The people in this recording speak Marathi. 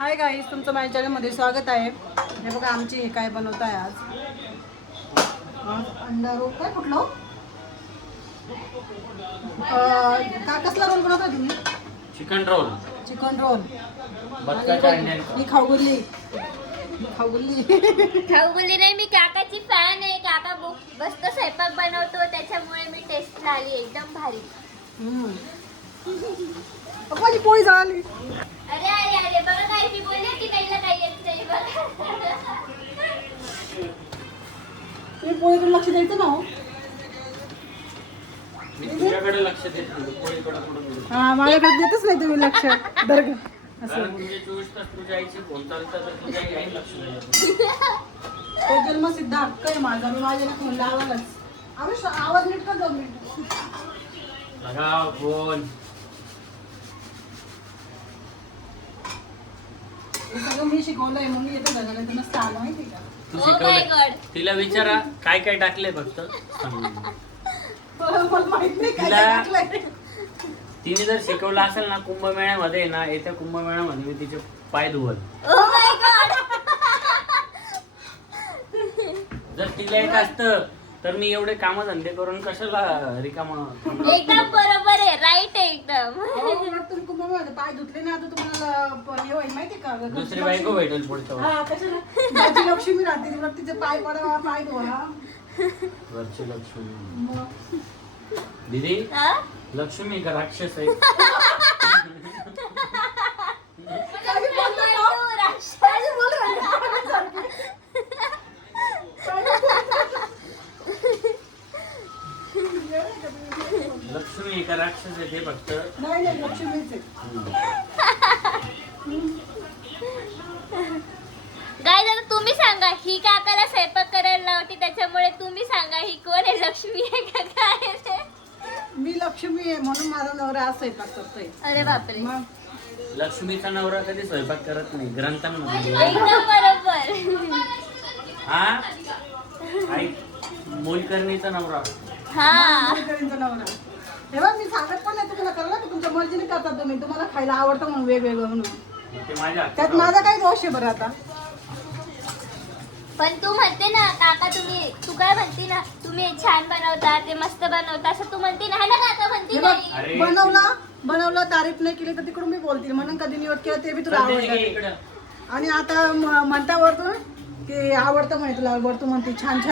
हाय गाईस तुमचं माझ्या चॅनलमध्ये स्वागत आहे. हे बघा आमची हे काय बनवत आहे आज? आज अंडा रोल काय कुठलं? अं, का कसला रोल बनवता तुम्ही? चिकन रोल चिकन रोल बदकाच्या अंड्यांचा मी खाऊगुल्ली. मी खाऊगुल्ली. खाऊ बोलली नाही मी काकाची फॅन आहे. काका बु- मस्त स्वयंपाक बनवतो त्याच्यामुळे मी टेस्ट आली एकदम भारी. हम्म. पोळी झाली. अरे अरे बघा काय मी बोलले की ताईला काही येत नाही बघा तुम्ही पोळीकडे लक्ष द्यायचं ना हो. मी तुझ्याकडे लक्ष देत नाही पोळीकडे हा माझ्याकडे देतच नाही तुम्ही लक्ष. दर्ग असं. कारण तुझे चोवीस तास तुझ्या आईचे फोन चालतात तर तुझ्या आई आई लक्ष द्यायचं तो जन्मसिद्ध हक्क आहे माझा मी माझ्या फोन आम्ही आवाज नीट कर दोन मिनिट. लगाव फोन हे सगळं मी शिकवलंय म्हणून येतं जगाला तुला चालू माहिती का तू Oh my शिकवलंय God. तिला विचारा काय काय टाकले फक्त सांग. मला मला माहीत नाही काय तिला- काय टाकलंय. तिने जर शिकवलं असेल ना कुंभमेळ्यामध्ये ना येत्या कुंभमेळ्यामध्ये मी तिचे पाय धुवल ओ माय गॉड जर तिला एक असतं तर मी एवढे काम धंदे करून कशाला रिकामा बरोबर आहे राईट आहे एकदम अहो, उलट तुम्ही कुंभमेळ्यात पाय धुतले ना आता तुम्हाला हे होईल माहिती का? दुसरी बायको लक्ष्मी- भेटेल पुढचं हा कशाला? लक्ष्मी राहते उलट तिचे पाय पडा पाय धुवा. घरची लक्ष्मी. दीदी? हा? लक्ष्मी का राक्षस आहे काही बोलतो ना? तू राक्षस. काही बोल राहिली. लक्ष्मी का राक्षस आहे ते फक्त. नाही नाही लक्ष्मीच आहे. गाय दादा तुम्ही सांगा ही काकाला स्वयंपाक करायला लावते? त्याच्यामुळे तुम्ही सांगा ही कोण आहे? लक्ष्मी आहे का काय आहे? ते? मी लक्ष्मी आहे म्हणून माझा नवरा आज स्वयंपाक करतोय. अरे बापरे. मग? लक्ष्मीचा नवरा कधी स्वयंपाक करत नाही ग्रंथांमध्ये लिहिलंय. एकदम बरोबर. हा? आई मोलकर्णीचा नवरा. हा. मैत्रिणींचा नवरा. तेव्हा मी सांगत पण नाही तुम्हाला कळलं की? तुमच्या मर्जीने करता तुम्ही. तुम्हाला खायला आवडतं म्हणून वेगवेगळं म्हणून. ते माझ्या हातचं त्यात. माझा काय दोष आहे बरं आता. पण तू म्हणते ना काका तुम्ही तू काय म्हणते ना? तुम्ही छान बनवता ते मस्त बनवता असं तू म्हणते ना? हा ना काका म्हणते हे नाही अरे. बघ बनवला बनवलं तारीफ नाही केली तर तिकडून मी बोलतील. म्हणून कधी निवड केलं ते बी तुला सध्या इकडं. आणि आता म- म्हणता वरतून की आवडतं म्हणे तुला वरतून म्हणते छान छान.